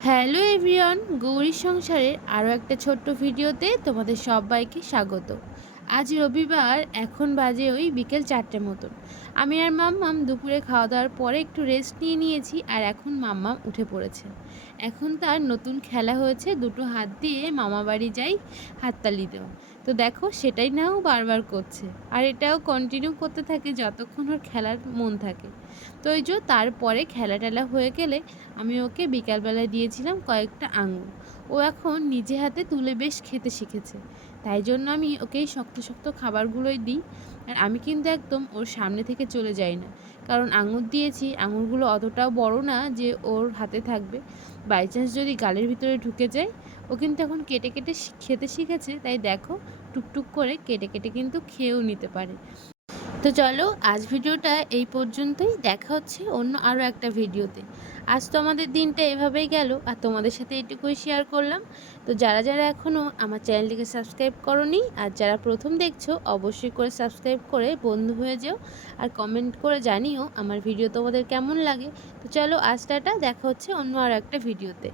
Hello everyone, গৌরীর সংসারের আরও একটা ছোট্ট ভিডিওতে তোমাদের সবাইকে স্বাগত। আজ রবিবার, এখন বাজে ওই বিকেল 4টের মতন। আমি আর মাম্মাম দুপুরে খাওয়া দাওয়ার পরে একটু রেস্ট নিয়েছি, আর এখন মাম্মাম উঠে পড়েছে। এখন তার নতুন খেলা হয়েছে দুটো হাত দিয়ে মামা বাড়ি যাই হাততালি দেওয়া। তো দেখো, সেটাই নাও বারবার করছে, আর এটাও কন্টিনিউ করতে থাকে যতক্ষণ ওর খেলার মন থাকে। তো এই যে তারপরে খেলা টেলা হয়ে গেলে আমি ওকে বিকালবেলায় দিয়েছিলাম কয়েকটা আঙুর। ও এখন নিজে হাতে তুলে বেশ খেতে শিখেছে। তাই জন্য আমি ওকে এই শক্ত শক্ত খাবারগুলোই দিই। আর আমি কিন্তু একদম ওর সামনে থেকে চলে যাই না, কারণ আঙুর দিয়েছি, আঙুরগুলো অতটাও বড় না যে ওর হাতে থাকবে। বাই চান্স যদি গালের ভিতরে ঢুকে যায়। ও কিন্তু এখন কেটে কেটে খেতে শিখেছে, তাই দেখো টুকটুক করে কেটে কেটে কিন্তু খেয়েও নিতে পারে। তো চলো, আজ ভিডিওটা এই পর্যন্তই। দেখা হচ্ছে অন্য আরও একটা ভিডিওতে। আজ তো আমাদের দিনটা এভাবেই গেল, আর তোমাদের সাথে এটুকুই শেয়ার করলাম। তো যারা যারা এখনও আমার চ্যানেলটিকে সাবস্ক্রাইব করোনি, আর যারা প্রথম দেখছো, অবশ্যই করে সাবস্ক্রাইব করে বন্ধু হয়ে যেও। আর কমেন্ট করে জানিও আমার ভিডিও তোমাদের কেমন লাগে। তো চলো, আজ টাটা, দেখা হচ্ছে অন্য আরও একটা ভিডিওতে।